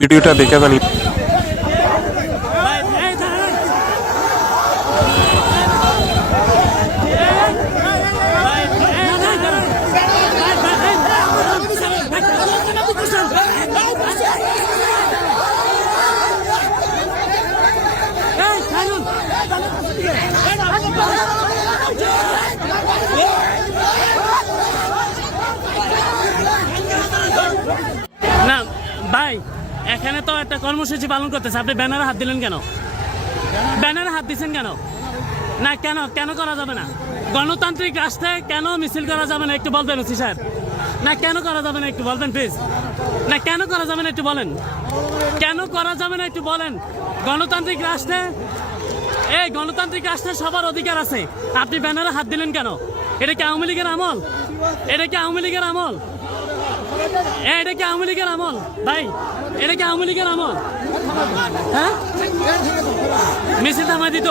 ভিডিওটা দেখে জানি। না ভাই, এখানে তো একটা কর্মসূচি পালন করতেছে, আপনি ব্যানারে হাত দিলেন কেন? ব্যানারে হাত দিচ্ছেন কেন? না কেন কেন করা যাবে না? গণতান্ত্রিক রাষ্ট্রে কেন মিছিল করা যাবে না একটু বলবেন ওসি সাহেব? না কেন করা যাবে না একটু বলবেন প্লিজ? না কেন করা যাবে না একটু বলেন? কেন করা যাবে না একটু বলেন? গণতান্ত্রিক রাষ্ট্রে গণতান্ত্রিক রাষ্ট্রে সবার অধিকার আছে, আপনি ব্যানারে হাত দিলেন কেন? এটা কি আওয়ামী লীগের আমল? এটা কি আওয়ামী লীগের আমল? এটা কি আওয়ামী লীগের আমল ভাই? এটা কি আওয়ামী লীগের আমল? হ্যাঁ, মিছিল থামাই দিত।